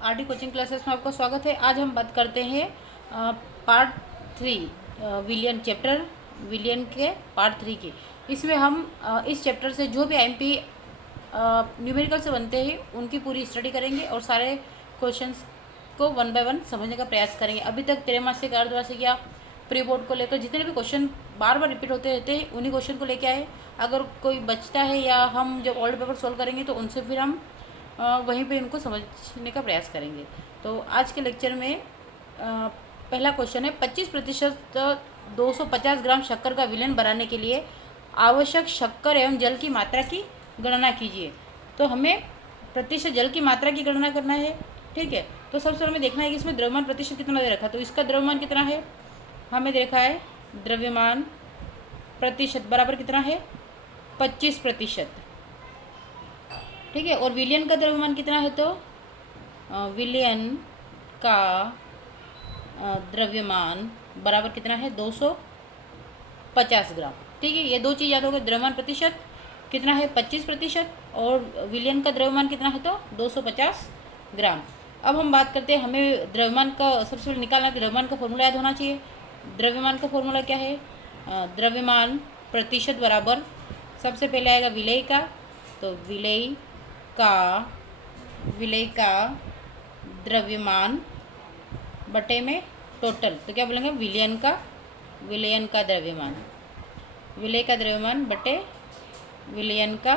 RD coaching classes में आपका स्वागत है। आज हम बात करते हैं पार्ट 3 विलियन चैप्टर विलियन के पार्ट 3 की। इसमें हम इस चैप्टर से जो भी आईएमपी न्यूमेरिकल से बनते हैं उनकी पूरी स्टडी करेंगे और सारे क्वेश्चंस को वन बाय वन समझने का प्रयास करेंगे। अभी तक त्रैमासिक, अर्धवार्षिक या प्री बोर्ड को लेकर जितने भी क्वेश्चन बार बार रिपीट होते रहते हैं उन्हीं क्वेश्चन को लेके आए। अगर कोई बचता है या हम जब ओल्ड पेपर सोल्व करेंगे तो उनसे फिर हम वहीं पे इनको समझने का प्रयास करेंगे। तो आज के लेक्चर में पहला क्वेश्चन है 25% 250 ग्राम शक्कर का विलयन बनाने के लिए आवश्यक शक्कर एवं जल की मात्रा की गणना कीजिए। तो हमें प्रतिशत जल की मात्रा की गणना करना है। ठीक है, तो सबसे पहले हमें देखना है कि इसमें द्रव्यमान प्रतिशत कितना दे रखा है। तो इसका द्रव्यमान कितना है, हमें दे रखा है द्रव्यमान प्रतिशत बराबर कितना है 25%। ठीक है, और विलियन का द्रव्यमान कितना है, तो विलियन का द्रव्यमान बराबर कितना है 250 ग्राम। ठीक है, ये दो चीज़ याद होगा, द्रव्यमान प्रतिशत कितना है 25% और विलियन का द्रव्यमान कितना है तो 250 ग्राम। अब हम बात करते हैं, हमें द्रव्यमान का सबसे पहले निकालना, द्रव्यमान का फॉर्मूला याद होना चाहिए। द्रव्यमान का फॉर्मूला क्या है, द्रव्यमान प्रतिशत बराबर सबसे पहले आएगा विलेय का, तो विलेय का द्रव्यमान बटे में टोटल, तो क्या बोलेंगे विलयन का द्रव्यमान, विलेय का द्रव्यमान बटे विलयन का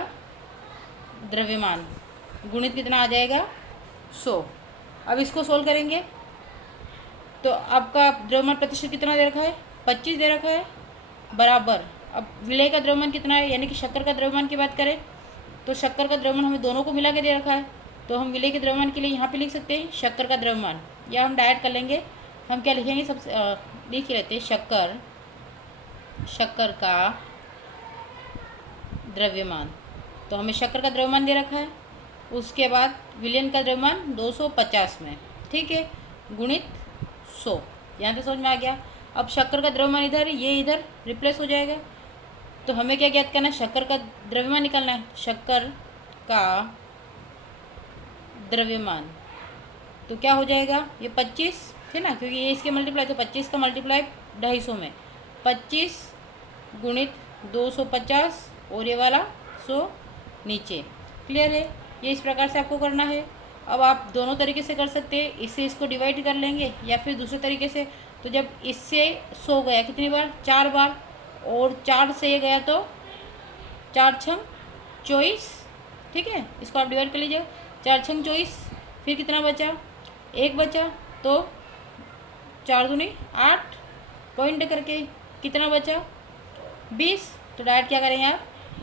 द्रव्यमान गुणित कितना आ जाएगा 100। अब इसको सोल्व करेंगे तो आपका द्रव्यमान प्रतिशत कितना दे रखा है 25 दे रखा है बराबर। अब विलेय का द्रव्यमान कितना है, यानी कि शक्कर का द्रव्यमान की बात करें तो शक्कर का द्रव्यमान हमें दोनों को मिला के दे रखा है, तो हम विलेय के द्रव्यमान के लिए यहाँ पे लिख सकते हैं शक्कर का द्रव्यमान, या हम डायरेक्ट कर लेंगे। हम क्या लिखेंगे, सबसे लिख ही लेते हैं शक्कर का द्रव्यमान। तो हमें शक्कर का द्रव्यमान दे रखा है, उसके बाद विलयन का द्रव्यमान 250 में, ठीक है, गुणित 100। यहाँ तक समझ में आ गया। अब शक्कर का द्रव्यमान इधर, ये इधर रिप्लेस हो जाएगा, तो हमें क्या ज्ञात करना है, शक्कर का द्रव्यमान निकालना है। शक्कर का द्रव्यमान तो क्या हो जाएगा, ये 25 है ना, क्योंकि ये इसके मल्टीप्लाई, तो 25 का मल्टीप्लाई 250 में, 25 गुणित 250 और ये वाला 100 नीचे। क्लियर है, ये इस प्रकार से आपको करना है। अब आप दोनों तरीके से कर सकते हैं, इससे इसको डिवाइड कर लेंगे या फिर दूसरे तरीके से। तो जब इससे 100 गया कितनी बार, 4 बार, और 4 से ये गया तो 4 छंग 24। ठीक है, इसको आप डिवाइड कर लीजिए, 4 छंग 24, फिर कितना बचा, 1 बचा, तो 4 दूनी 8, पॉइंट करके कितना बचा 20। तो डायरेक्ट क्या करेंगे आप,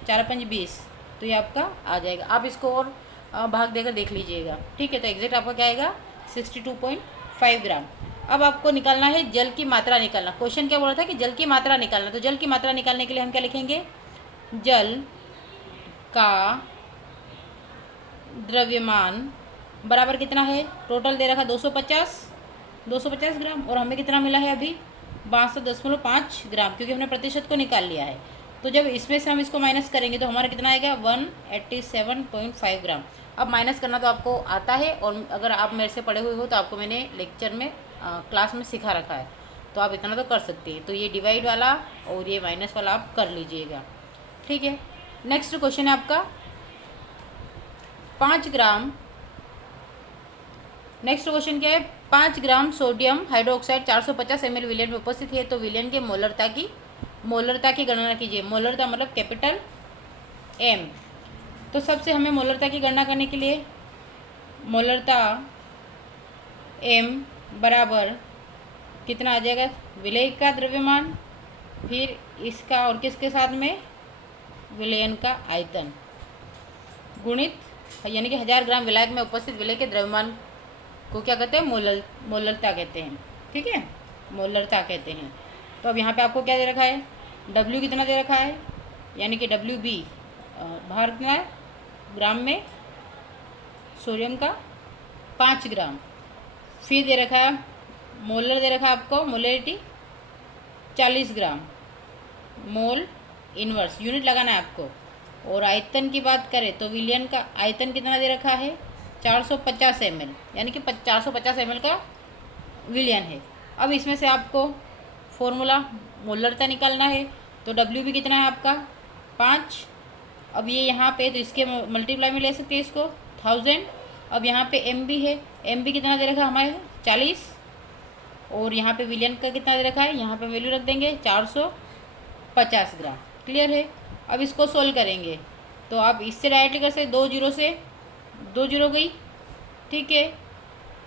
4 5 20, तो ये आपका आ जाएगा। आप इसको और भाग देकर देख लीजिएगा। ठीक है, तो एग्जैक्ट आपका क्या आएगा 62.5 ग्राम। अब आपको निकालना है जल की मात्रा निकालना। क्वेश्चन क्या बोला था कि जल की मात्रा निकालना, तो जल की मात्रा निकालने के लिए हम क्या लिखेंगे, जल का द्रव्यमान बराबर कितना है, टोटल दे रखा 250 ग्राम, और हमें कितना मिला है अभी 62.5 ग्राम, क्योंकि हमने प्रतिशत को निकाल लिया है। तो जब इसमें से हम इसको माइनस करेंगे तो हमारा कितना आएगा 187.5 ग्राम। अब माइनस करना तो आपको आता है, और अगर आप मेरे से पढ़े हुए हो तो आपको मैंने लेक्चर में क्लास में सिखा रखा है, तो आप इतना तो कर सकते हैं। तो ये डिवाइड वाला और ये माइनस वाला आप कर लीजिएगा। ठीक है, नेक्स्ट क्वेश्चन है आपका 5 ग्राम। नेक्स्ट क्वेश्चन क्या है, 5 ग्राम सोडियम हाइड्रोक्साइड 450 ml विलयन में उपस्थित है, तो विलयन के मोलरता की गणना कीजिए। मोलरता मतलब कैपिटल M। तो सबसे हमें मोलरता की गणना करने के लिए मोलरता M बराबर कितना आ जाएगा, विलेय का द्रव्यमान, फिर इसका और किसके साथ में विलयन का आयतन, गुणित, यानी कि 1000 ग्राम विलायक में उपस्थित विलेय के द्रव्यमान को क्या कहते हैं, मोलरता कहते हैं। ठीक है, मोलरता कहते हैं। तो अब यहाँ पे आपको क्या दे रखा है, W कितना दे रखा है, यानी कि WB बाहर कितना है ग्राम में, सोडियम का 5 ग्राम, फिर दे रखा है मोलर, दे रखा है आपको मोलरिटी 40 ग्राम, मोल इनवर्स यूनिट लगाना है आपको। और आयतन की बात करें तो विलयन का आयतन कितना दे रखा है 450 ml, यानी कि 450 ml का विलियन है। अब इसमें से आपको फॉर्मूला मोलरता निकालना है, तो डब्ल्यू भी कितना है आपका 5। अब ये यहाँ पे तो इसके मल्टीप्लाई में ले सकते हैं इसको 1000। अब यहाँ पे एम बी है, एम बी कितना दे रखा है हमारे 40, और यहाँ पे विलियन का कितना दे रखा है, यहाँ पे वैल्यू रख देंगे 450 ग्राम। क्लियर है। अब इसको सोल्व करेंगे तो आप इससे डायरेक्टली कर सकते, 2 जीरो से 2 जीरो गई, ठीक है।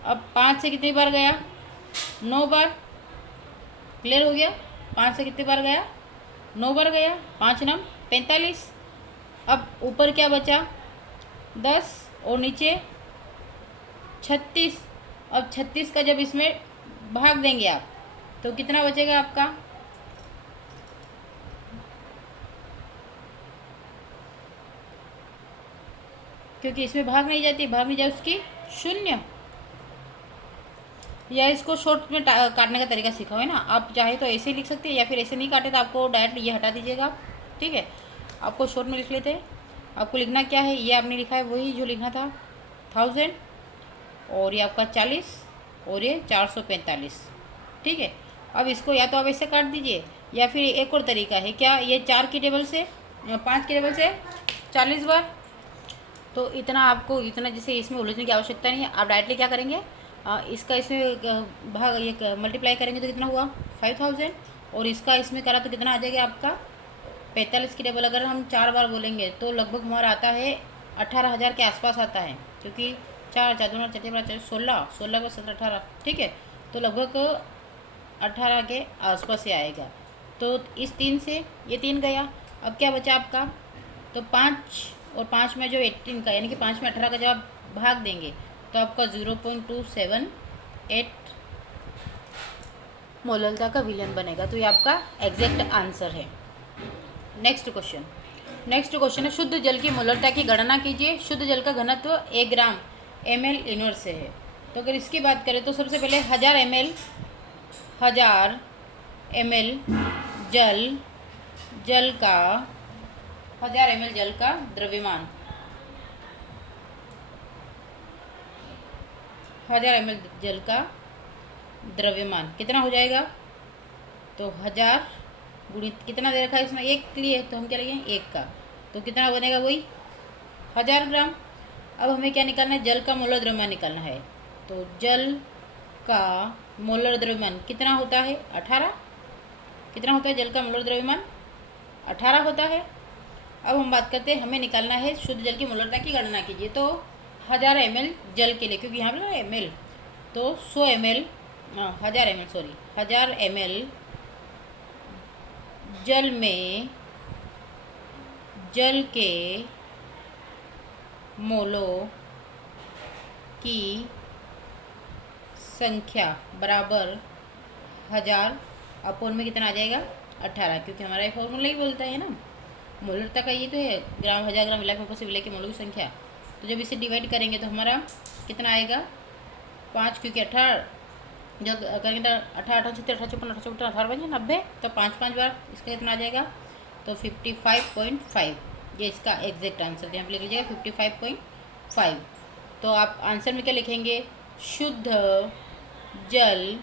अब 5 से कितनी बार गया, 9 बार। क्लियर हो गया। 5 से कितनी बार गया, 9 बार गया, 5 नम 45। अब ऊपर क्या बचा 10 और नीचे 36। अब 36 का जब इसमें भाग देंगे आप तो कितना बचेगा आपका, क्योंकि इसमें भाग नहीं जाती, भाग नहीं जाए उसकी 0। या इसको शॉर्ट में काटने का तरीका सीखा है ना, आप चाहे तो ऐसे ही लिख सकते हैं, या फिर ऐसे नहीं काटे तो आपको डायरेक्ट ये हटा दीजिएगा आप, ठीक है। आपको शॉर्ट में लिख लेते हैं। आपको लिखना क्या है, ये आपने लिखा है वही जो लिखना था 1000, और ये आपका 40, और ये 445, ठीक है। अब इसको या तो आप ऐसे काट दीजिए, या फिर एक और तरीका है क्या, ये 4 की टेबल से 5 की टेबल से 40 बार। तो इतना आपको इतना जैसे इसमें उलझने की आवश्यकता नहीं है। आप डायरेक्टली क्या करेंगे, इसका इसमें भाग ये मल्टीप्लाई करेंगे तो कितना हुआ 5000, और इसका इसमें करा तो कितना आ जाएगा आपका 45 की टेबल। अगर हम 4 बार बोलेंगे तो लगभग हमारा आता है 18,000 के आसपास आता है, क्योंकि 4 4 2 4 16 16 को 17 18, ठीक है। तो लगभग 18 के आसपास से आएगा। तो इस 3 से ये 3 गया। अब क्या बचा आपका, तो 5 और 5 में जो 18 का, यानी कि 5 में 18 का जब आप भाग देंगे तो आपका 0.278 मोलरता का विलियन बनेगा। तो ये आपका एग्जैक्ट आंसर है। नेक्स्ट क्वेश्चन है, शुद्ध जल की मोलरता की गणना कीजिए। शुद्ध जल का घनत्व 1 ग्राम ml इनवर्स से है। तो अगर इसकी बात करें तो सबसे पहले 1000 ml जल का 1000 ml जल का द्रव्यमान, 1000 ml जल का द्रव्यमान कितना हो जाएगा, तो 1000 गुणित कितना दे रखा है इसमें 1 के लिए, तो हम क्या लेंगे 1 का, तो कितना बनेगा वही 1000 ग्राम। अब हमें क्या निकालना है, जल का मोलर द्रव्यमान निकालना है। तो जल का मोलर द्रव्यमान कितना होता है 18, कितना होता है जल का मोलर द्रव्यमान 18 होता है। अब हम बात करते हैं, हमें निकालना है शुद्ध जल की मोलरता की गणना कीजिए। तो 1000 ml जल के लिए, क्योंकि यहाँ पर ml, तो 100 ml 1000 ml जल में जल के मोलों की संख्या बराबर 1000 अपोन में कितना आ जाएगा 18, क्योंकि हमारा ये फॉर्मूला ही बोलता है ना, मोलरता का ये तो है ग्राम 1000 ग्राम इलाके में से विलय के मोलों की संख्या। तो जब इसे डिवाइड करेंगे तो हमारा कितना आएगा 5, क्योंकि 18 जब करेंगे तो 18 18 छत्तीस 18 54 18 18 बजे 90, तो 5 5 बार इसका कितना आ जाएगा, तो 55.5। ये इसका एग्जैक्ट आंसर यहाँ पर लिख लीजिएगा 55.5। तो आप आंसर में क्या लिखेंगे, शुद्ध जल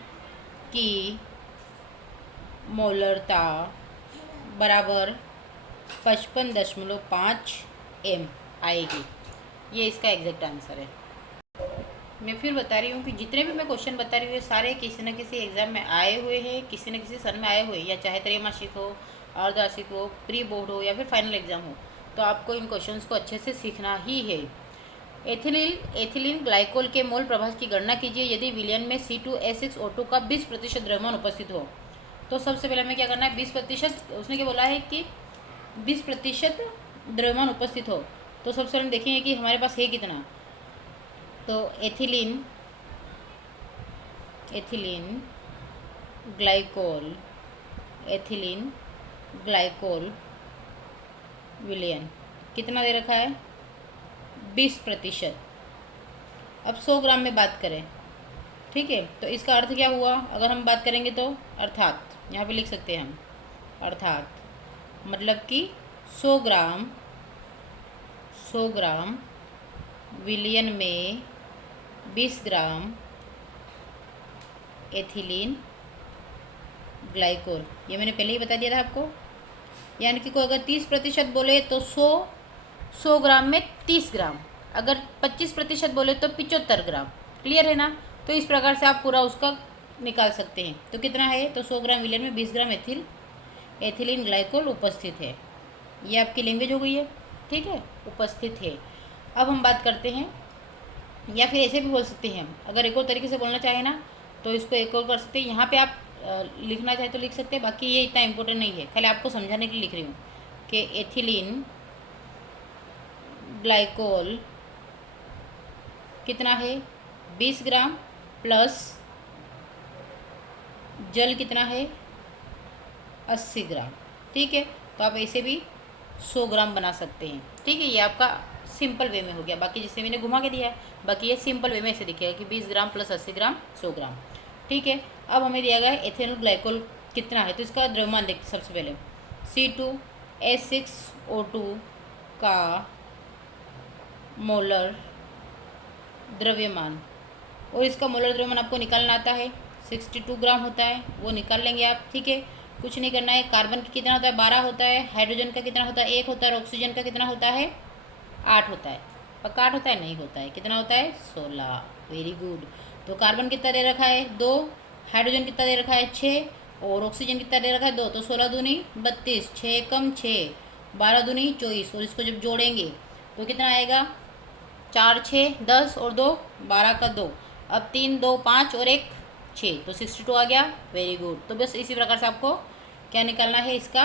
की मोलरता बराबर 55.5 m आएगी। ये इसका एग्जैक्ट आंसर है। मैं फिर बता रही हूँ कि जितने भी मैं क्वेश्चन बता रही हूँ सारे किसी न किसी एग्ज़ाम में आए हुए हैं, किसी न किसी सन में आए हुए हैं, या चाहे त्रैमासिक हो, अर्धवार्षिक हो, प्री बोर्ड हो, या फिर फाइनल एग्ज़ाम हो। तो आपको इन क्वेश्चंस को अच्छे से सीखना ही है। एथिलीन ग्लाइकोल के मोल प्रभाव की गणना कीजिए यदि विलयन में C2H6O2 का 20% द्रव्यमान उपस्थित हो। तो सबसे पहले हमें क्या करना है, 20%, उसने क्या बोला है कि 20% द्रव्यमान उपस्थित हो। तो सबसे पहले हम देखेंगे कि हमारे पास है कितना। तो एथिलीन ग्लाइकोल विलयन कितना दे रखा है 20%। अब 100 ग्राम में बात करें, ठीक है, तो इसका अर्थ क्या हुआ, अगर हम बात करेंगे तो अर्थात यहाँ पे लिख सकते हैं हम, अर्थात मतलब कि 100 ग्राम विलयन में 20 ग्राम एथिलीन ग्लाइकोल, ये मैंने पहले ही बता दिया था आपको। यानी कि कोई अगर 30% बोले तो 100 ग्राम में 30 ग्राम, अगर 25% बोले तो 75 ग्राम। क्लियर है ना? तो इस प्रकार से आप पूरा उसका निकाल सकते हैं। तो कितना है, तो 100 ग्राम विलयन में 20 ग्राम एथिलीन ग्लाइकोल उपस्थित है। ये आपकी लैंग्वेज हो गई है, ठीक है, उपस्थित है। अब हम बात करते हैं, या फिर ऐसे भी बोल सकते हैं हम, अगर एक और तरीके से बोलना चाहें ना तो इसको एक और कर सकते हैं। यहाँ पे आप लिखना चाहे तो लिख सकते हैं, बाकी ये इतना इम्पोर्टेंट नहीं है, खाली आपको समझाने के लिए लिख रही हूँ कि एथिलीन ग्लाइकोल कितना है, 20 ग्राम प्लस जल कितना है, 80 ग्राम। ठीक है, तो आप ऐसे भी 100 ग्राम बना सकते हैं। ठीक है, ये आपका सिंपल वे में हो गया। बाकी जिससे मैंने घुमा के दिया है, बाकी ये सिंपल वे में ऐसे दिखेगा कि 20 ग्राम प्लस 80 ग्राम 100 ग्राम। ठीक है, अब हमें दिया गया है एथेनॉल ग्लाइकोल कितना है, तो इसका द्रव्यमान देखते सबसे पहले। C2H6O2 का मोलर द्रव्यमान, और इसका मोलर द्रव्यमान आपको निकालना आता है, 62 ग्राम होता है, वो निकाल लेंगे आप। ठीक है, कुछ नहीं करना है। कार्बन का कितना होता है, 12 होता है। हाइड्रोजन का कितना होता है, 1 होता है। और ऑक्सीजन का कितना होता है, 8 होता है। पक्का 8 होता है, नहीं होता है, कितना होता है, 16। Very good. तो कार्बन कितना दे रखा है, 2। हाइड्रोजन कितना दे रखा है, 6। और ऑक्सीजन कितना दे रखा है, 2। तो 16 दूनी 32, 6 कम 6, 12 दूनी 24। और इसको जब जोड़ेंगे तो कितना आएगा, 4 6 10 और 2 12 का 2। अब 3 2 5 और 1 6, तो 62 आ गया। Very good. तो बस इसी प्रकार से आपको क्या निकालना है, इसका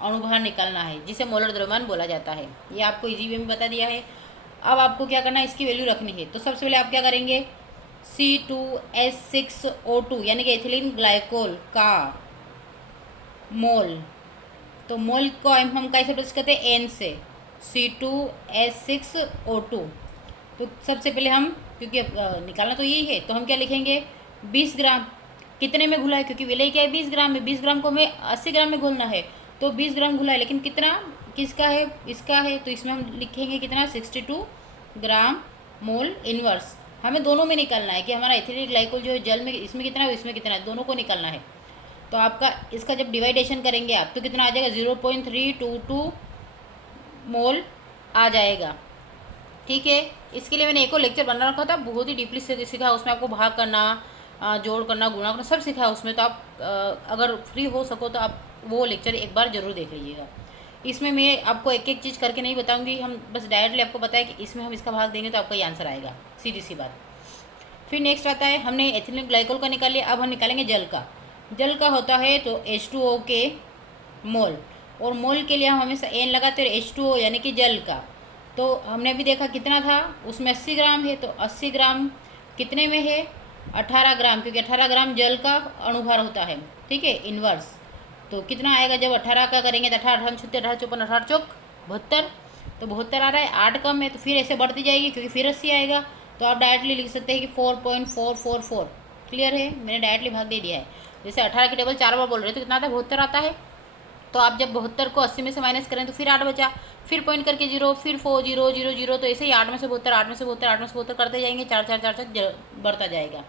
अणुभार निकालना है, जिसे मोलर द्रव्यमान बोला जाता है। ये आपको इजी वे में बता दिया है। अब आपको क्या करना है, इसकी वैल्यू रखनी है। तो सबसे पहले आप क्या करेंगे, C2H6O2 यानी कि एथिलीन ग्लाइकोल का मोल, तो मोल को हम कैसे प्रस्तुत करते हैं, N से, C2H6O2। तो सबसे पहले हम, क्योंकि निकालना तो यही है, तो हम क्या लिखेंगे, 20 ग्राम कितने में घुला है, क्योंकि विलय क्या है, 20 ग्राम में, 20 ग्राम को हमें 80 ग्राम में घोलना है, तो 20 ग्राम घुला है, लेकिन कितना किसका है, इसका है, तो इसमें हम लिखेंगे कितना, 62 ग्राम मोल इनवर्स। हमें दोनों में निकालना है कि हमारा एथिलीन ग्लाइकोल जो है जल में, इसमें कितना है, इसमें कितना है, दोनों को निकालना है। तो आपका इसका जब डिवाइडेशन करेंगे आप, तो कितना आ जाएगा, 0.322 मोल आ जाएगा। ठीक है, इसके लिए मैंने एक और लेक्चर बना रखा था, बहुत ही डीपली से सीखा, उसमें आपको भाग करना, जोड़ करना, गुणा करना सब सीखा है उसमें। तो आप अगर फ्री हो सको तो आप वो लेक्चर एक बार ज़रूर देख लीजिएगा। इसमें मैं आपको एक एक चीज़ करके नहीं बताऊंगी, हम बस डायरेक्टली आपको बताया कि इसमें हम इसका भाग देंगे तो आपका ये आंसर आएगा, सीधी सी बात। फिर नेक्स्ट आता है, हमने एथिलीन ग्लाइकोल का निकाल लिया, अब हम निकालेंगे जल का। जल का होता है तो H2O के मोल, और मोल के लिए हम हमेशा N लगाते हैं, H2O यानी कि जल का। तो हमने अभी देखा कितना था, उसमें 80 ग्राम है, तो 80 ग्राम कितने में है, 18 ग्राम, क्योंकि 18 ग्राम जल का अणुभार होता है। ठीक है, इन्वर्स। तो कितना आएगा, जब 18 का करेंगे तो 18 18 छुट्टी 18 54 18 चौक 72, तो 72 आ रहा है, 8 कम है, तो फिर ऐसे बढ़ती जाएगी, क्योंकि फिर 80 आएगा। तो आप डायरेक्टली लिख सकते हैं कि 4.444। क्लियर है, मैंने डायरेक्टली भाग दे दिया है। जैसे 18 की टेबल 4 बार बोल रहे हैं तो कितना आता है, 72 आता है। तो आप जब 72 को 80 में से माइनस करें तो फिर 8 बचा, फिर पॉइंट करके 0, फिर 4 0 0 0, तो ऐसे ही 8 में से 72 8 में से 72 8 में से 72 करते जाएंगे, 4 4 4 4 बढ़ता जाएगा।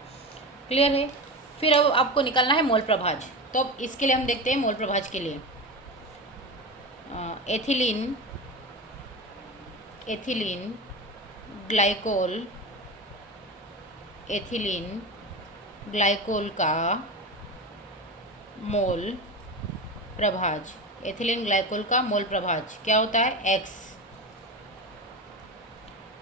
क्लियर है। फिर अब आपको निकालना है मोल प्रभाज। तो अब इसके लिए हम देखते हैं मोल प्रभाज के लिए, एथिलीन ग्लाइकोल का मोल प्रभाज, एथिलीन ग्लाइकोल का मोल प्रभाज क्या होता है, X।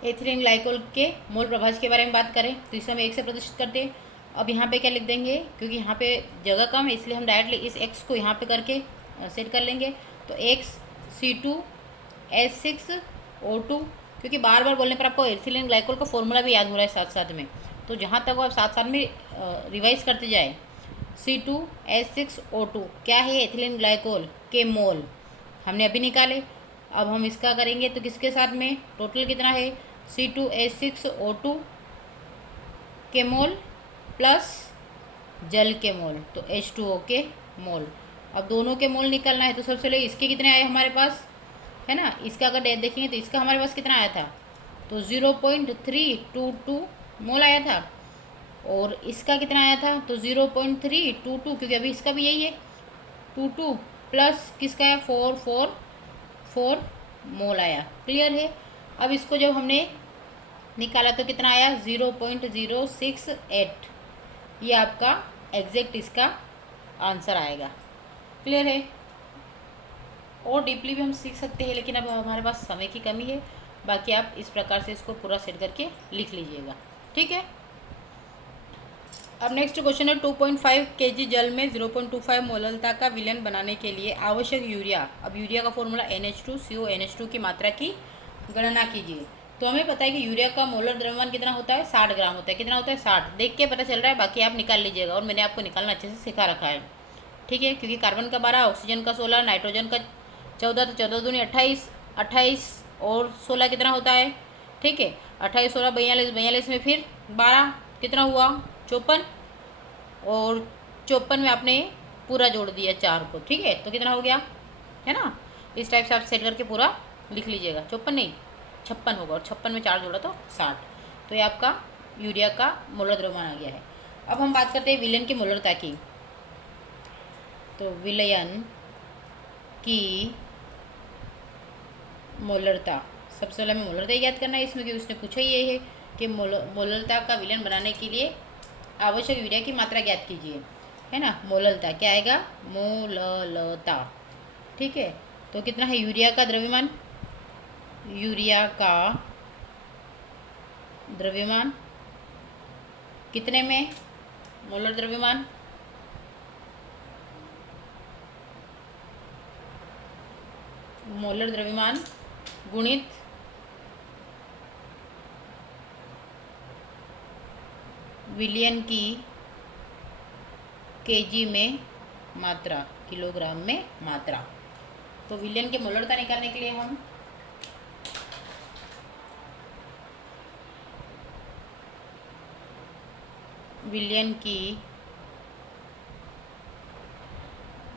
एथिलीन ग्लाइकोल के मोल प्रभाज के बारे में बात करें तो इसे हम 1 से प्रदर्शित करते हैं। अब यहाँ पे क्या लिख देंगे, क्योंकि यहाँ पे जगह कम है इसलिए हम डायरेक्टली इस X को यहाँ पे करके सेट कर लेंगे। तो X C2H6O2, क्योंकि बार बार बोलने पर आपको एथिलीन ग्लाइकोल का फॉर्मूला भी याद हो रहा है साथ साथ में, तो जहाँ तक वो आप साथ साथ में रिवाइज करते जाए। C2H6O2 क्या है, एथिलीन ग्लाइकोल के मोल हमने अभी निकाले। अब हम इसका करेंगे तो किसके साथ में, टोटल कितना है, C2H6O2 के मोल प्लस जल के मोल, तो H2O के मोल। अब दोनों के मोल निकालना है, तो सबसे पहले इसके कितने आए हमारे पास, है ना। इसका अगर देखेंगे तो इसका हमारे पास कितना आया था, तो 0.322 मोल आया था, और इसका कितना आया था, तो 0.322, क्योंकि अभी इसका भी यही है 22, प्लस किसका है 444 मोल आया। क्लियर है। अब इसको जब हमने निकाला तो कितना आया 0.068, ये आपका एग्जैक्ट इसका आंसर आएगा। क्लियर है। और डीपली भी हम सीख सकते हैं, लेकिन अब हमारे पास समय की कमी है। बाकी आप इस प्रकार से इसको पूरा सेट करके लिख लीजिएगा। ठीक है। अब नेक्स्ट क्वेश्चन है 2.5 kg जल में 0.25 मोललता का विलयन बनाने के लिए आवश्यक यूरिया। अब यूरिया का फॉर्मूला NH2CO NH2 की मात्रा की गणना कीजिए। तो हमें पता है कि यूरिया का मोलर द्रव्यमान कितना होता है, 60 ग्राम होता है। कितना होता है 60, देख के पता चल रहा है, बाकी आप निकाल लीजिएगा, और मैंने आपको निकालना अच्छे से सिखा रखा है। ठीक है, क्योंकि कार्बन का 12, ऑक्सीजन का 16, नाइट्रोजन का 14, तो 14 दूनी 28, 28 और 16 कितना होता है। ठीक है, 28 16 42, 42 में फिर 12 कितना हुआ 54, और 54 में आपने पूरा जोड़ दिया 4 को। ठीक है, तो कितना हो गया, है ना। इस टाइप से आप सेट करके पूरा लिख लीजिएगा। 54 नहीं 56 होगा, और 56 में 4 जोड़ा तो 60। तो ये आपका यूरिया का मोलर द्रव्यमान आ गया है। अब हम बात करते हैं विलयन की मोलरता की। तो विलयन की मोलरता, सबसे पहले हमें मोलरता याद करना है इसमें, क्योंकि उसने पूछा ही ये है कि मोलरता का विलयन बनाने के लिए आवश्यक यूरिया की मात्रा ज्ञात कीजिए, है ना। मोललता क्या आएगा, मोललता। ठीक है, तो कितना है यूरिया का द्रव्यमान, यूरिया का द्रव्यमान कितने में, मोलर द्रव्यमान मोलर द्रव्यमान गुणित विलयन की केजी में मात्रा, किलोग्राम में मात्रा। तो विलयन के मोलरता निकालने के लिए हम विलयन की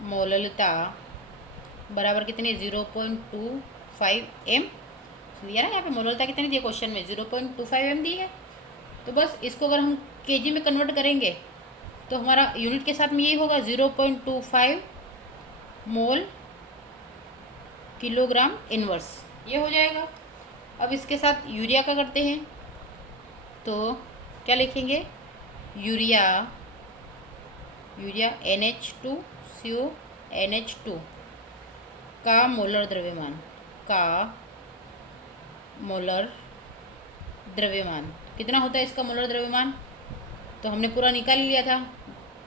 मोलरता बराबर कितनी, 0.25 m दिया ना। यहाँ पे मोलरता कितनी दी है क्वेश्चन में, 0.25 m दी है। तो बस इसको अगर हम केजी में कन्वर्ट करेंगे तो हमारा यूनिट के साथ में यही होगा, 0.25 मोल किलोग्राम इनवर्स, ये हो जाएगा। अब इसके साथ यूरिया का करते हैं, तो क्या लिखेंगे, यूरिया NH2CO NH2 का मोलर द्रव्यमान कितना होता है, इसका मोलर द्रव्यमान तो हमने पूरा निकाल लिया था,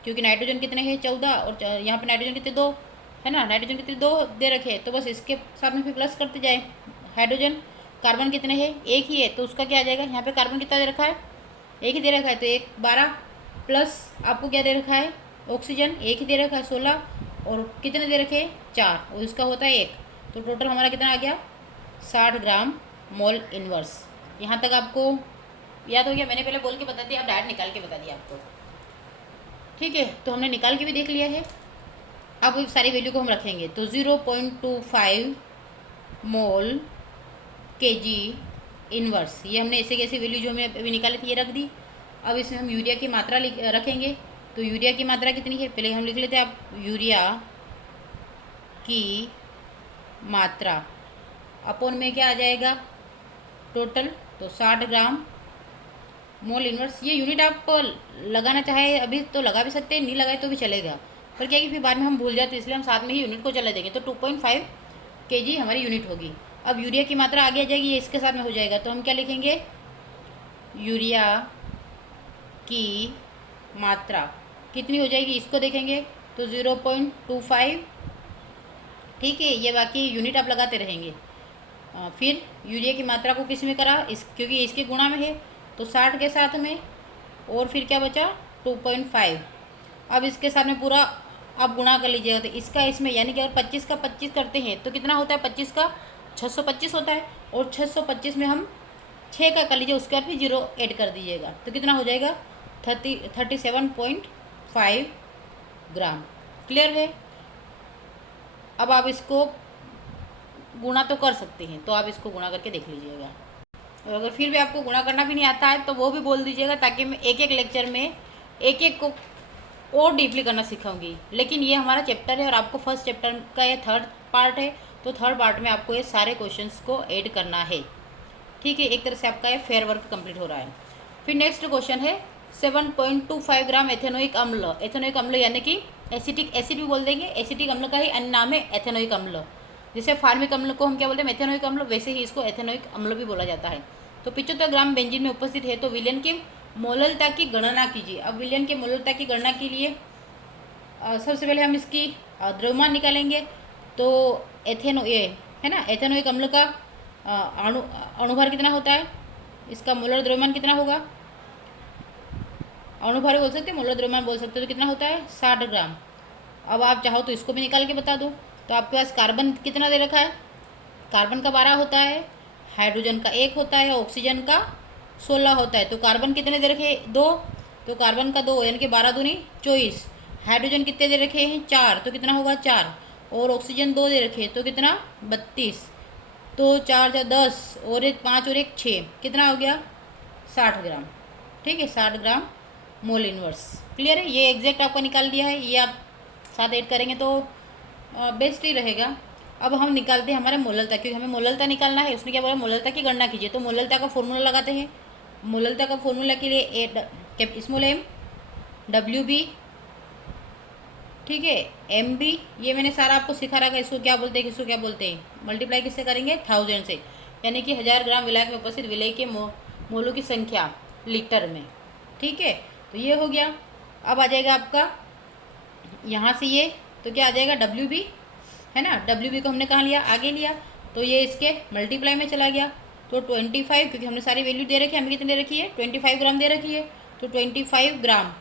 क्योंकि नाइट्रोजन कितने हैं 14, और यहाँ पे नाइट्रोजन कितने 2 है ना, नाइट्रोजन कितने 2 दे रखे हैं, तो बस इसके साथ में फिर प्लस करते जाए। हाइड्रोजन कार्बन कितने हैं, एक ही है, तो उसका क्या आ जाएगा, यहाँ पे कार्बन कितना दे रखा है, एक ही दे रखा है, तो 1 12, प्लस आपको क्या दे रखा है, ऑक्सीजन एक ही दे रखा है 16, और कितने दे रखे हैं 4, और इसका होता है 1, तो टोटल हमारा कितना आ गया 60 ग्राम मोल इनवर्स। यहाँ तक आपको याद हो गया, मैंने पहले बोल के बता दिया, अब डायरेक्ट निकाल के बता दिया आपको। ठीक है, तो हमने निकाल के भी देख लिया है। अब सारी वैल्यू को हम रखेंगे, तो 0.25 मोल केजी इनवर्स, ये हमने ऐसे कैसे वैल्यू जो हमने अभी निकाली थी ये रख दी। अब इसमें हम यूरिया की मात्रा रखेंगे, तो यूरिया की मात्रा कितनी है पहले हम लिख लेते हैं। आप यूरिया की मात्रा अपॉन में क्या आ जाएगा टोटल, तो 60 ग्राम मोल इनवर्स। ये यूनिट आप लगाना चाहे अभी तो लगा भी सकते हैं, नहीं लगाए तो भी चलेगा, पर क्या है कि फिर बाद में हम भूल जाते हैं, इसलिए हम साथ में ही यूनिट को चला देंगे। तो 2.5 kg हमारी यूनिट होगी। अब यूरिया की मात्रा आगे आ जाएगी, ये इसके साथ में हो जाएगा, तो हम क्या लिखेंगे, यूरिया की मात्रा कितनी हो जाएगी, इसको देखेंगे तो 0.25। ठीक है, ये बाकी यूनिट आप लगाते रहेंगे। फिर यूरिया की मात्रा को किस में करा, इस क्योंकि इसके गुणा में है, तो 60 के साथ में, और फिर क्या बचा 2.5। अब इसके साथ में पूरा आप गुणा कर लीजिएगा, तो इसका इसमें, यानी कि अगर 25 का 25 करते हैं तो कितना होता है, 25 का 625 होता है, और 625 में हम 6 का कर लीजिए, उसके बाद फिर 0 ऐड कर दीजिएगा, तो कितना हो जाएगा 37.5 ग्राम। क्लियर है। अब आप इसको गुणा तो कर सकते हैं, तो आप इसको गुणा करके देख लीजिएगा। और अगर फिर भी आपको गुणा करना भी नहीं आता है तो वो भी बोल दीजिएगा, ताकि मैं एक एक लेक्चर में एक एक को और डीपली करना सिखाऊंगी। लेकिन ये हमारा चैप्टर है और आपको फर्स्ट चैप्टर का ये थर्ड पार्ट है, तो थर्ड पार्ट में आपको ये सारे क्वेश्चंस को ऐड करना है। ठीक है, एक तरह से आपका ये फेयर वर्क कंप्लीट हो रहा है। फिर नेक्स्ट क्वेश्चन है 7.25 ग्राम एथेनोइक अम्ल। एथेनोइक अम्ल यानी कि एसिटिक एसिड भी बोल देंगे, एसिटिक अम्ल का ही अन्य नाम है एथेनोइक अम्ल। जैसे फार्मिक अम्ल को हम क्या बोलते हैं, मेथेनोइक अम्ल, वैसे ही इसको एथेनोइक अम्ल भी बोला जाता है। तो 75 ग्राम बेंजीन में उपस्थित है, तो विलयन की मोललता की गणना कीजिए। अब विलयन की मोललता की गणना के लिए सबसे पहले हम इसकी द्रव्यमान निकालेंगे। तो एथेनो ये है ना, एथेनोइक अम्ल का अणुभार कितना होता है, इसका मोलर द्रव्यमान कितना होगा, अणुभार बोल सकते हैं, मोलर द्रव्यमान बोल सकते हो, तो कितना होता है 60 ग्राम। अब आप चाहो तो इसको भी निकाल के बता दो। तो आपके पास कार्बन कितना दे रखा है, कार्बन का 12 होता है, हाइड्रोजन का 1 होता है, ऑक्सीजन का 16 होता है। तो कार्बन कितने दे रखे 2, तो कार्बन का 2 यानी कि 12 दूनी 24। हाइड्रोजन कितने दे रखे हैं 4, तो कितना होगा 4, और ऑक्सीजन 2 दे रखे तो कितना 32। तो 4 4 10 और एक 5 और एक 6, कितना हो गया 60 ग्राम। ठीक है, 60 ग्राम मोल इनवर्स। क्लियर है, ये एग्जैक्ट आपको निकाल दिया है, ये आप साथ ऐड करेंगे तो बेस्ट ही रहेगा। अब हम निकालते हैं हमारे मोललता, क्योंकि हमें मोललता निकालना है। उसने क्या बोला, मोललता की गणना कीजिए। तो मोललता का फॉर्मूला लगाते हैं। मोललता का फॉर्मूला के लिए स्मॉल एम डब्ल्यू बी, ठीक है, एम बी, ये मैंने सारा आपको सिखा रखा है। इसको क्या बोलते हैं, किसको क्या बोलते हैं, मल्टीप्लाई किससे करेंगे 1000 से, यानी कि 1000 ग्राम विलायक में उपस्थित विलय के मोलों की संख्या लीटर में। ठीक है, तो ये हो गया। अब आ जाएगा आपका यहाँ से ये, तो क्या आ जाएगा डब्ल्यू बी, है ना, डब्ल्यू बी को हमने कहाँ लिया, आगे लिया, तो ये इसके मल्टीप्लाई में चला गया। तो 25, क्योंकि हमने सारी वैल्यू दे रखी है, हमें कितनी दे रखी है 25 ग्राम दे रखी है, तो 25 ग्राम।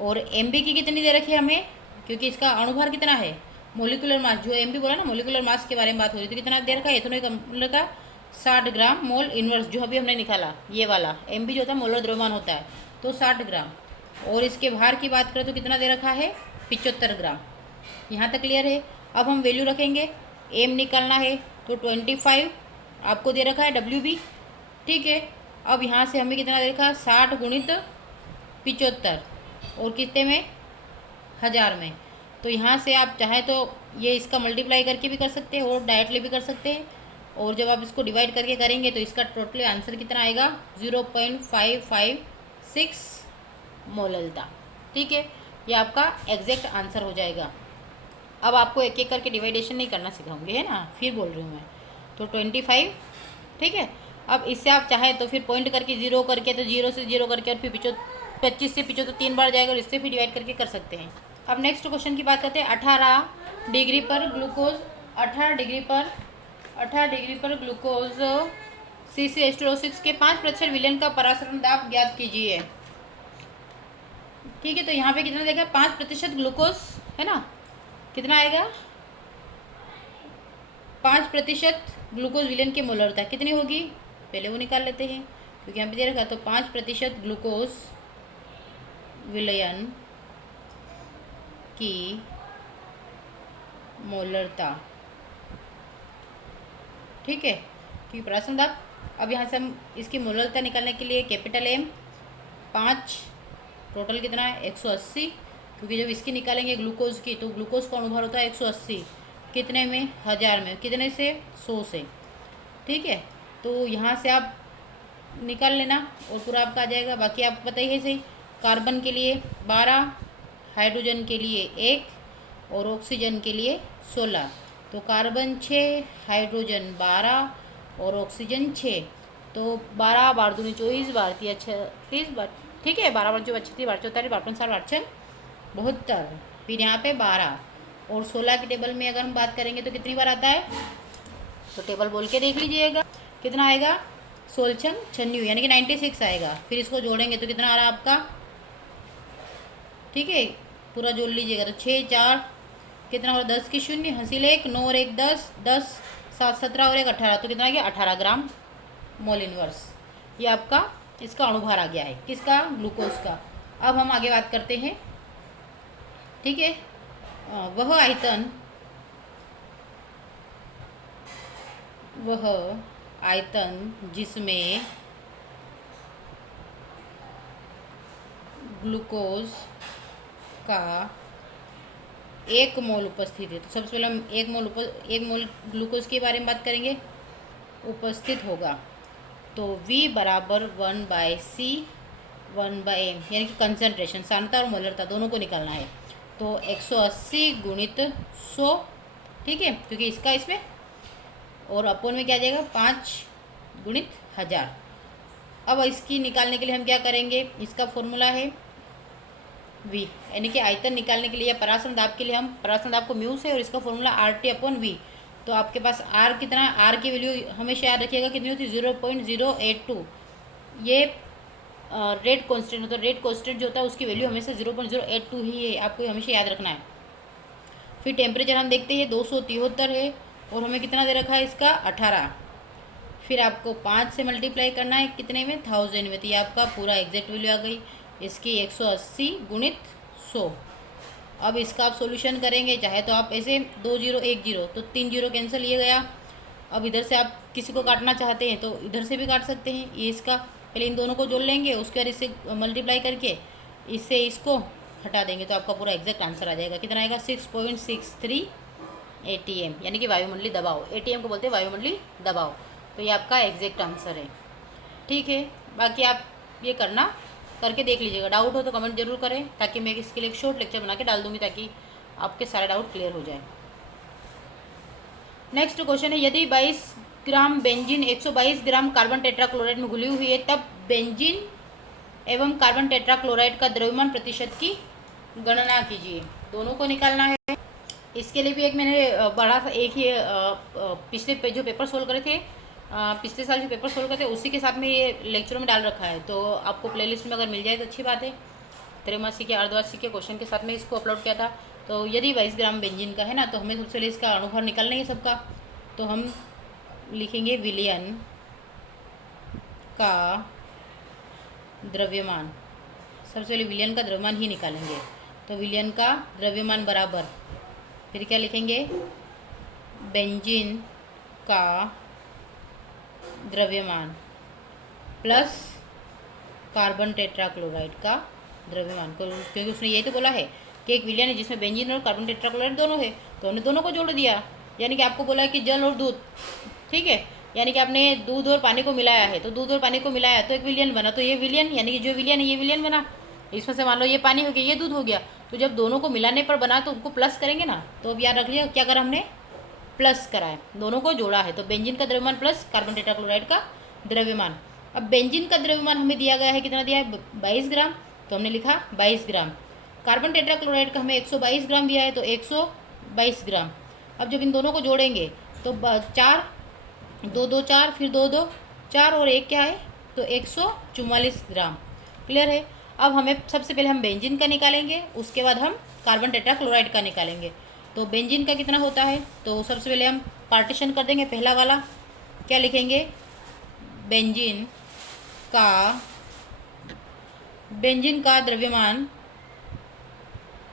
और एम बी की कितनी दे रखी है हमें, क्योंकि इसका अणुभार कितना है, मोलिकुलर मास, जो एम बी बोला ना, मोलिकुलर मास के बारे में बात हो रही, तो कितना दे रखा है एथेनोइक अम्ल का 60 ग्राम मोल इनवर्स, जो अभी हमने निकाला ये वाला एम बी जो था मोलर द्रव्यमान होता है, तो 60 ग्राम। और इसके भार की बात करें तो कितना दे रखा है 75 ग्राम। यहाँ तक क्लियर है। अब हम वैल्यू रखेंगे, एम निकालना है, तो 25 आपको दे रखा है डब्ल्यू बी। ठीक है, अब यहाँ से हमें कितना दे रखा है 60 गुणित 75, और कितने में 1000 में। तो यहाँ से आप चाहे तो ये इसका मल्टीप्लाई करके भी कर सकते हैं और डायरेक्टली भी कर सकते हैं। और जब आप इसको डिवाइड करके करेंगे तो इसका टोटली आंसर कितना आएगा 0.556 मोललता। ठीक है, ये आपका एग्जैक्ट आंसर हो जाएगा। अब आपको एक एक करके डिवाइडेशन नहीं करना सिखाऊंगे, है ना, फिर बोल रही हूँ मैं। तो 25, ठीक है। अब इससे आप चाहे तो फिर पॉइंट करके 0 करके, तो 0 से 0 करके, और फिर 25 से 75 3 बार जाएगा, और इससे फिर डिवाइड करके कर सकते हैं। अब नेक्स्ट क्वेश्चन की बात करते हैं। 18 डिग्री पर ग्लूकोज 18 डिग्री पर ग्लूकोज CCH2O6 के 5% विलयन का परासरण दाब ज्ञात कीजिए। ठीक है, तो यहाँ पे कितना देखा 5% ग्लूकोज, है ना, कितना आएगा 5% ग्लूकोज विलयन की मोलरता कितनी होगी, पहले वो निकाल लेते हैं, क्योंकि यहाँ पे दे रखा। तो 5% ग्लूकोज विलयन की मोलरता, ठीक है, क्योंकि परासरण दाब। अब यहाँ से हम इसकी मोलरता निकालने के लिए कैपिटल एम 5, टोटल कितना है 180, क्योंकि जब इसकी निकालेंगे ग्लूकोज की, तो ग्लूकोज का अणुभार होता है 180, कितने में 1000 में, कितने से 100 से। ठीक है, तो यहाँ से आप निकाल लेना और पूरा आपका आ जाएगा। बाकी आप बताइए सही, कार्बन के लिए 12, हाइड्रोजन के लिए 1 और ऑक्सीजन के लिए 16। तो कार्बन 6, हाइड्रोजन 12 और ऑक्सीजन 6। तो 12 बार दूनी 24, 12 तिया 36 बार, ठीक है, 12 बार 24 36 बार 44 बार 5 बार 6 72, फिर यहाँ पे 12 और 16 की टेबल में अगर हम बात करेंगे तो कितनी बार आता है, तो टेबल बोल के देख लीजिएगा कितना आएगा 16 96, यानी कि 96 आएगा। फिर इसको जोड़ेंगे तो कितना आ रहा है आपका, ठीक है, पूरा जोड़ लीजिएगा। तो 6 4 कितना हो रहा है 10 की 0, हंसी 1 9 और 1 10 10 7 17 और 1 18, तो कितना आ गया 18 ग्राम मोल इनवर्स। ये आपका इसका अणुभार आ गया है, किसका, ग्लूकोज का। अब हम आगे बात करते हैं। ठीक है, वह आयतन जिसमें ग्लूकोज का 1 मोल उपस्थित है। तो सबसे पहले हम 1 मोल ग्लूकोज के बारे में बात करेंगे, उपस्थित होगा। तो V बराबर 1/C 1/m, यानी कि कंसंट्रेशन, सांद्रता और मोलरता दोनों को निकालना है। तो 180 गुणित 100, ठीक है, क्योंकि इसका इसमें, और अपोन में क्या आ जाएगा 5 गुणित 1000। अब इसकी निकालने के लिए हम क्या करेंगे, इसका फॉर्मूला है V, यानी कि आयतन निकालने के लिए या परासरण दाब के लिए हम परासरण दाब को म्यू से, और इसका फॉर्मूला RT/V। तो आपके पास R कितना, R की वैल्यू हमेशा याद रखिएगा कितनी होती है, 0.082। ये रेट कॉन्स्टेंट होता है, रेट कॉन्स्टेंट जो होता है उसकी वैल्यू हमेशा 0.082 ही है, आपको हमेशा याद रखना है। फिर टेम्परेचर हम देखते हैं 273 है, और हमें कितना दे रखा है इसका 18। फिर आपको 5 से मल्टीप्लाई करना है कितने में, 1000 में। तो ये आपका पूरा एग्जैक्ट वैल्यू आ गई इसकी 180 गुणित 100। अब इसका आप सॉल्यूशन करेंगे, चाहे तो आप ऐसे 2 0 1 0, तो 3 0 कैंसिल ये गया। अब इधर से आप किसी को काटना चाहते हैं तो इधर से भी काट सकते हैं। ये इसका पहले इन दोनों को जोड़ लेंगे, उसके बाद इससे मल्टीप्लाई करके इससे इसको हटा देंगे, तो आपका पूरा एग्जैक्ट आंसर आ जाएगा। कितना आएगा, 6.63 ATM, यानी कि वायुमंडलीय दबाव। ATM को बोलते हैं वायुमंडलीय दबाव। तो ये आपका एग्जैक्ट आंसर है, ठीक है। बाकी आप ये करके देख लीजिएगा। डाउट हो तो कमेंट जरूर करें, ताकि मैं इसके लिए एक शॉर्ट लेक्चर बना के डाल दूँगी, ताकि आपके सारे डाउट क्लियर हो जाए। नेक्स्ट क्वेश्चन है, यदि 22 gram benzene 122 gram carbon tetrachloride में घुली हुई है, तब बेंजीन एवं कार्बन टेट्राक्लोराइड का द्रव्यमान प्रतिशत की गणना कीजिए। दोनों को निकालना है। इसके लिए भी एक मैंने बड़ा सा एक ही पिछले जो पेपर सोल्व करे थे, पिछले साल जो पेपर सोल्व करते हैं उसी के साथ में ये लेक्चरों में डाल रखा है। तो आपको प्लेलिस्ट में अगर मिल जाए तो अच्छी बात है। त्रैमासिक या अर्धवार्षिक के क्वेश्चन के साथ में इसको अपलोड किया था। तो यदि 22 ग्राम बेंजीन का है ना, तो हमें सबसे पहले इसका अणुभार निकालना है सबका। तो हम लिखेंगे विलयन का द्रव्यमान। सबसे पहले विलयन का द्रव्यमान ही निकालेंगे। तो विलयन का द्रव्यमान बराबर, फिर क्या लिखेंगे, बेंजीन का द्रव्यमान प्लस कार्बन टेट्राक्लोराइड का द्रव्यमान, क्योंकि उसने यही तो बोला है कि एक विलयन है जिसमें बेंजीन और कार्बन टेट्राक्लोराइड दोनों है, तो हमने दोनों को जोड़ दिया। यानी कि आपको बोला है कि जल और दूध, ठीक है, यानी कि आपने दूध और पानी को मिलाया है, तो दूध और पानी को मिलाया तो एक विलयन बना। तो ये विलयन, यानी कि जो विलयन है ये विलयन बना। इसमें से मान लो ये पानी हो गया, ये दूध हो गया, तो जब दोनों को मिलाने पर बना तो उनको प्लस करेंगे ना। तो अब याद रख लिया क्या करा हमने, प्लस करा है, दोनों को जोड़ा है। तो बेंजीन का द्रव्यमान प्लस कार्बन टेट्राक्लोराइड का द्रव्यमान। अब बेंजीन का द्रव्यमान हमें दिया गया है, कितना दिया है, 22 ग्राम, तो हमने लिखा 22 ग्राम। कार्बन टेट्राक्लोराइड का हमें 122 ग्राम दिया है, तो 122 ग्राम। अब जब इन दोनों को जोड़ेंगे तो 4 2 2 4, फिर 2 2 4 और 1 क्या है, तो 144 ग्राम। क्लियर है। अब हमें सबसे पहले हम बेंजीन का निकालेंगे, उसके बाद हम कार्बन टेट्राक्लोराइड का निकालेंगे। तो बेंजीन का कितना होता है, तो सबसे पहले हम पार्टीशन कर देंगे। पहला वाला क्या लिखेंगे, बेंजीन का द्रव्यमान,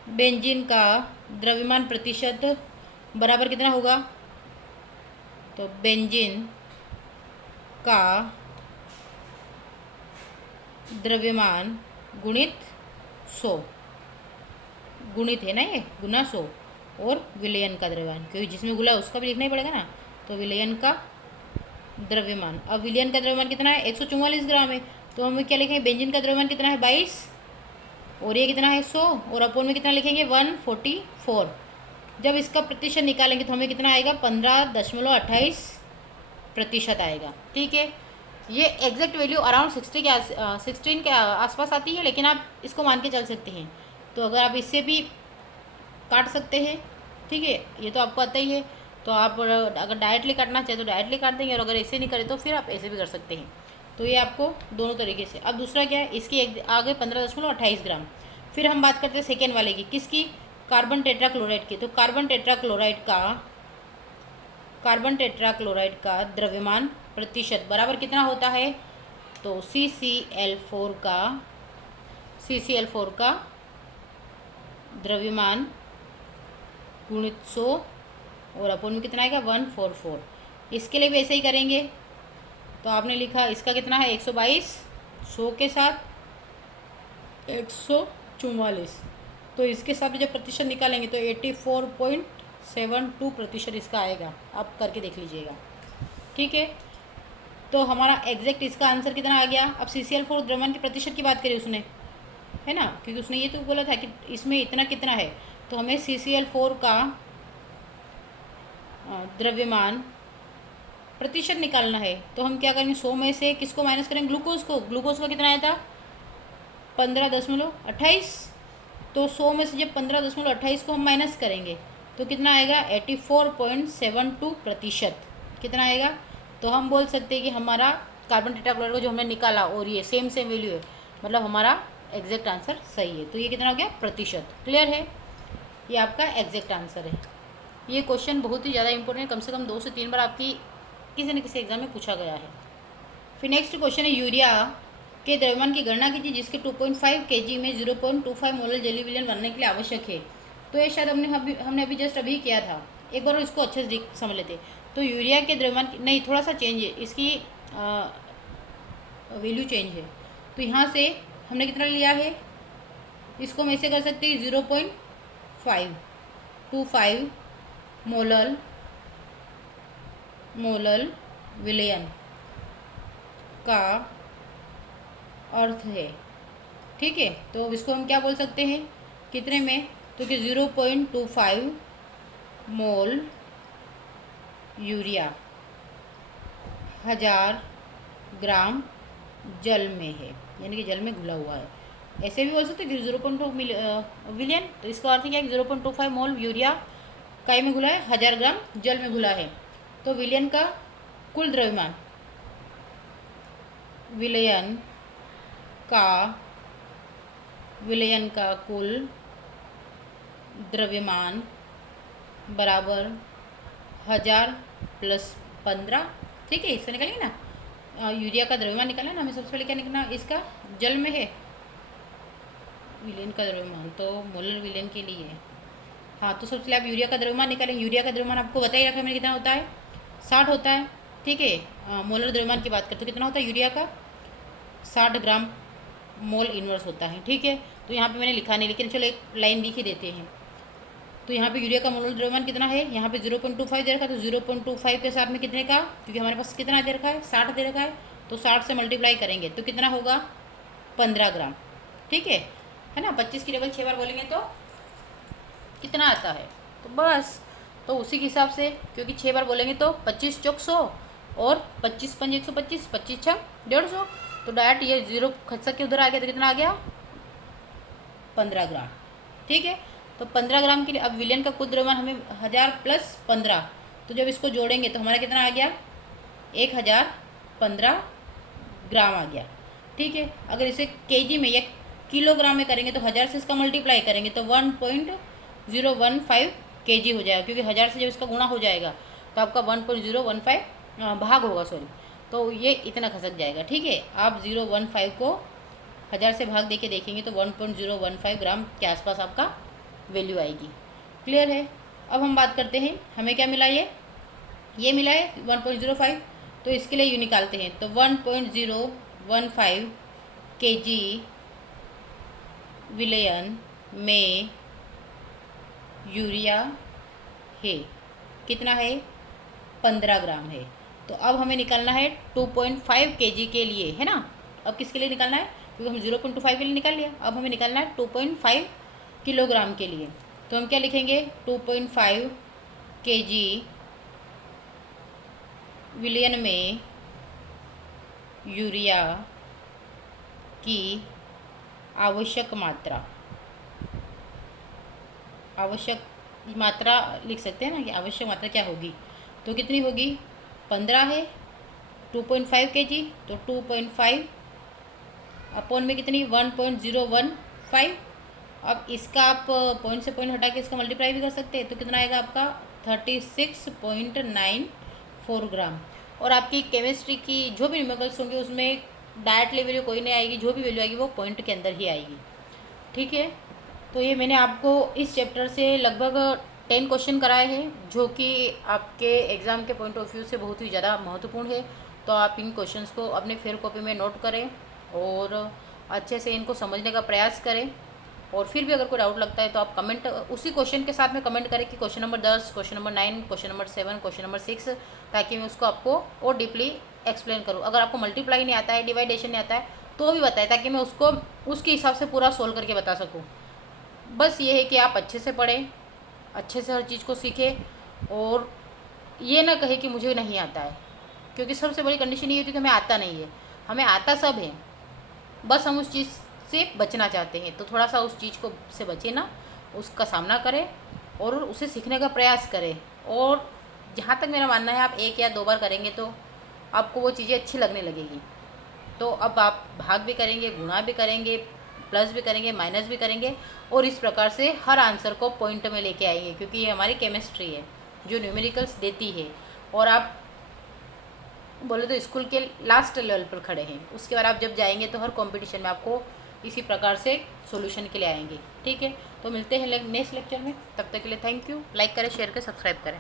बेंजीन का द्रव्यमान प्रतिशत बराबर कितना होगा, तो बेंजीन का द्रव्यमान गुणित 100, गुणित है ना, ये गुना 100, और विलयन का द्रव्यमान, क्योंकि जिसमें घुला उसका भी लिखना ही पड़ेगा ना। तो विलयन का द्रव्यमान, अब विलयन का द्रव्यमान कितना है, 144 ग्राम है, तो हम क्या लिखेंगे, बेंजीन का द्रव्यमान कितना है 22, और ये कितना है 100, और अपोन में कितना लिखेंगे 144। जब इसका प्रतिशत निकालेंगे तो हमें कितना आएगा, 15.28% आएगा। ठीक है, ये एग्जैक्ट वैल्यू अराउंड 16 के आसपास आती है, लेकिन आप इसको मान के चल सकते हैं। तो अगर आप इससे भी काट सकते हैं, ठीक है, ये तो आपको आता ही है। तो आप अगर डायरेक्टली काटना चाहे तो डायरेक्टली काट देंगे, और अगर ऐसे नहीं करें तो फिर आप ऐसे भी कर सकते हैं। तो ये आपको दोनों तरीके से। अब दूसरा क्या है, इसकी आगे 15.28 ग्राम। फिर हम बात करते हैं सेकेंड वाले की, किसकी, कार्बन टेट्राक्लोराइड की। तो कार्बन टेट्राक्लोराइड का द्रव्यमान प्रतिशत बराबर कितना होता है, तो CCl4 का द्रव्यमान गुणित 100, और अपोन में कितना आएगा 144। इसके लिए भी ऐसे ही करेंगे, तो आपने लिखा इसका कितना है 122, 100 के साथ 144, तो इसके साथ जब प्रतिशत निकालेंगे तो 84.72% इसका आएगा। आप करके देख लीजिएगा, ठीक है। तो हमारा एग्जैक्ट इसका आंसर कितना आ गया। अब CCl4 द्रव्यमान के प्रतिशत की बात करें उसने, है ना, क्योंकि उसने ये तो बोला था कि इसमें इतना कितना है, तो हमें CCl4 का द्रव्यमान प्रतिशत निकालना है। तो हम क्या करेंगे, 100 में से किसको माइनस करेंगे, ग्लूकोज को। ग्लूकोज का कितना आया था 15.28, तो 100 में से जब 15.28 को हम माइनस करेंगे तो कितना आएगा 84.72%। कितना आएगा, तो हम बोल सकते हैं कि हमारा कार्बन टेट्राक्लोराइड को जो हमने निकाला और ये सेम वैल्यू है, मतलब हमारा एग्जैक्ट आंसर सही है। तो ये कितना हो गया प्रतिशत। क्लियर है, ये आपका एग्जैक्ट आंसर है। ये क्वेश्चन बहुत ही ज़्यादा इंपॉर्टेंट है, कम से कम 2 से 3 बार आपकी किसी न किसी एग्जाम में पूछा गया है। फिर नेक्स्ट क्वेश्चन है, यूरिया के द्रव्यमान की गणना कीजिए जिसके 2.5 kg में 0.25 मोलर जेली विलयन बनने के लिए आवश्यक है। तो ये शायद हमने अभी जस्ट अभी किया था, एक बार इसको अच्छे से समझ लेते। तो यूरिया के द्रव्यमान नहीं, थोड़ा सा चेंज है, इसकी वैल्यू चेंज है। तो यहाँ से हमने कितना लिया है, इसको हम ऐसे कर सकते हैं 0.525 मोलर विलयन का अर्थ है, ठीक है। तो इसको हम क्या बोल सकते हैं कितने में, तो कि 0.25 मोल यूरिया 1000 ग्राम जल में है, यानी कि जल में घुला हुआ है। ऐसे भी बोल सकते हैं कि 0.2 विलियन, तो इसका अर्थ क्या है 0.25 मोल यूरिया काय में घुला है, 1000 ग्राम जल में घुला है। तो विलयन का कुल द्रव्यमान, विलयन का कुल द्रव्यमान बराबर 1000 + 15, ठीक है। इससे निकालेंगे ना, यूरिया का द्रव्यमान निकालना ना, हमें सबसे पहले क्या निकालना, इसका जल में है विलयन का द्रव्यमान, तो मोलर विलयन के लिए है। हाँ, तो सबसे पहले आप यूरिया का द्रव्यमान निकालेंगे। यूरिया का द्रव्यमान आपको बता ही रखा है मैंने, कितना होता है 60 होता है, ठीक है। मोलर द्रव्यमान की बात करते तो कितना होता है यूरिया का 60 ग्राम मोल इनवर्स होता है, ठीक है। तो यहाँ पे मैंने लिखा नहीं, लेकिन चलो एक लाइन लिख ही देते हैं। तो यहाँ पे यूरिया का मोलर द्रव्यमान कितना है, यहाँ पे 0.25 दे रखा है, तो 0.25 के साथ में कितने का, क्योंकि हमारे पास कितना दे रखा है 60 दे रखा है, तो 60 से मल्टीप्लाई करेंगे तो कितना होगा 15 ग्राम, ठीक है ना। 25 की डबल 6 बार बोलेंगे तो कितना आता है, तो बस तो उसी के हिसाब से, क्योंकि 6 बार बोलेंगे तो 25 चौक 100 और 25 पंज 125, 25 छः 150, तो डायरेक्ट ये 0 खसक के उधर आ गया तो कितना आ गया 15 ग्राम, ठीक है। तो 15 ग्राम के लिए अब विलयन का कुल द्रव्यमान हमें 1000 + 15, तो जब इसको जोड़ेंगे तो हमारा कितना आ गया 1015 ग्राम आ गया, ठीक है। अगर इसे केजी में या किलोग्राम में करेंगे तो 1000 से इसका मल्टीप्लाई करेंगे तो 1.015 केजी हो जाएगा, क्योंकि 1000 से जब इसका गुणा हो जाएगा तो आपका 1.015 भाग होगा, सॉरी, तो ये इतना खसक जाएगा, ठीक है। आप 0.15 को 1000 से भाग देके देखेंगे तो 1.015 ग्राम के आसपास आपका वैल्यू आएगी। क्लियर है। अब हम बात करते हैं हमें क्या मिला, ये मिला है 1.05, तो इसके लिए यू निकालते हैं, तो 1.015 केजी विलयन में यूरिया है, कितना है 15 ग्राम है। तो अब हमें निकालना है 2.5 केजी के लिए, है ना। अब किसके लिए निकालना है, क्योंकि हम 0.25 के लिए निकाल लिया, अब हमें निकालना है 2.5 किलोग्राम के लिए। तो हम क्या लिखेंगे 2.5 केजी विलयन में यूरिया की आवश्यक मात्रा लिख सकते हैं ना, कि आवश्यक मात्रा क्या होगी, तो कितनी होगी 15 है 2.5 केजी, तो 2.5 अपॉन में कितनी 1.015। अब इसका आप पॉइंट से पॉइंट हटा के इसका मल्टीप्लाई भी कर सकते हैं, तो कितना आएगा आपका 36.94 ग्राम। और आपकी केमिस्ट्री की जो भी न्यूमेरिकल्स होंगे उसमें डायरेक्टली वैल्यू कोई नहीं आएगी, जो भी वैल्यू आएगी वो पॉइंट के अंदर ही आएगी, ठीक है। तो ये मैंने आपको इस चैप्टर से लगभग 10 क्वेश्चन कराए हैं, जो कि आपके एग्ज़ाम के पॉइंट ऑफ व्यू से बहुत ही ज़्यादा महत्वपूर्ण है। तो आप इन क्वेश्चंस को अपने फेयर कॉपी में नोट करें और अच्छे से इनको समझने का प्रयास करें। और फिर भी अगर कोई डाउट लगता है तो आप कमेंट उसी क्वेश्चन के साथ में कमेंट करें कि question number 10, question number 9, question number 7, question number 6, ताकि मैं उसको आपको और डीपली एक्सप्लेन करूँ। अगर आपको मल्टीप्लाई नहीं आता है, डिवाइडेशन नहीं आता है, तो भी बताएं, ताकि मैं उसको उसके हिसाब से पूरा सोल्व करके बता सकूँ। बस ये है कि आप अच्छे से पढ़ें, अच्छे से हर चीज़ को सीखें और ये ना कहे कि मुझे नहीं आता है, क्योंकि सबसे बड़ी कंडीशन ये होती है कि हमें आता नहीं है। हमें आता सब है, बस हम उस चीज़ से बचना चाहते हैं। तो थोड़ा सा उस चीज़ को से बचे ना, उसका सामना करें और उसे सीखने का प्रयास करें। और जहाँ तक मेरा मानना है, आप 1 या 2 बार करेंगे तो आपको वो चीज़ें अच्छी लगने लगेगी। तो अब आप भाग भी करेंगे, गुणा भी करेंगे, प्लस भी करेंगे, माइनस भी करेंगे और इस प्रकार से हर आंसर को पॉइंट में लेके आएंगे, क्योंकि ये हमारी केमिस्ट्री है जो न्यूमेरिकल्स देती है। और आप बोले तो स्कूल के लास्ट लेवल पर खड़े हैं, उसके बाद आप जब जाएंगे तो हर कंपटीशन में आपको इसी प्रकार से सॉल्यूशन के लिए आएंगे। ठीक है, तो मिलते हैं नेक्स्ट लेक्चर में। तब तक के लिए थैंक यू। लाइक करें, शेयर करें, सब्सक्राइब करें।